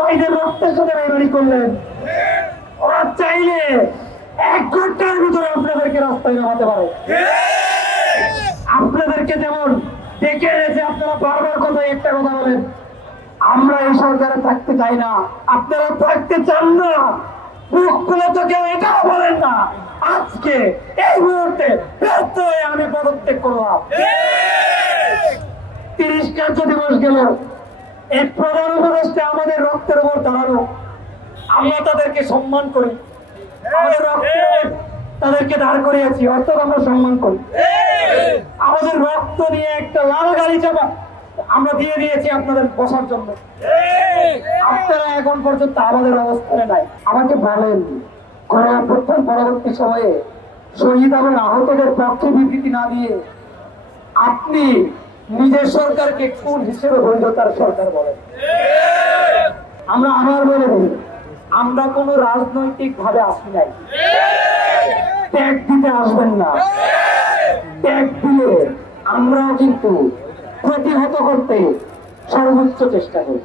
ভাইদের রক্তের সাথে রায়বাড়ি করলেন, ওরা চাইলে 1 ঘন্টার ভিতরে আপনাদেরকে রাস্তায় নামাতে পারে। আপনাদেরকে যেমন ডেকে এনেছে, আপনারা বারবার কথা একটা কথা বলেন, আমরা এই সরকারে থাকতে চাই না, আপনারা থাকতে চান না, মুখ খুলে তো কেউ এটাও বলেন না। আজকে এই মুহূর্তে ব্যর্থ হয়ে আমি পদত্যাগ করলাম। 30 কার্য দিবস গেল, এই প্রধান উপদেষ্টা আমাদের রক্তের উপর দাঁড়ানো, আমরা তাদেরকে সম্মান করি, আমাদের রক্তের তাদেরকে দাঁড় করিয়েছি, অর্থাৎ আমরা সম্মান করি। আমাদের রক্ত নিয়ে একটা লাল গাড়ি চাপা আমরা দিয়ে দিয়েছি আপনাদের বসার জন্য। আপনারা এখন পর্যন্ত আমাদের অবস্থানে নাই। আমাকে বলেন, গণঅভ্যুত্থান পরবর্তী সময়ে শহীদ এবং আহতদের পক্ষে বিবৃতি না দিয়ে আপনি নিজের সরকারকে কোন হিসেবে বৈধতার সরকার বলেন? আমরা আবার বলে দিই, আমরা কোন রাজনৈতিক ভাবে আসি নাই, ট্যাগ দিতে আসবেন না। ট্যাগ দিলে আমরাও কিন্তু প্রতিহত করতে সর্বোচ্চ চেষ্টা করব।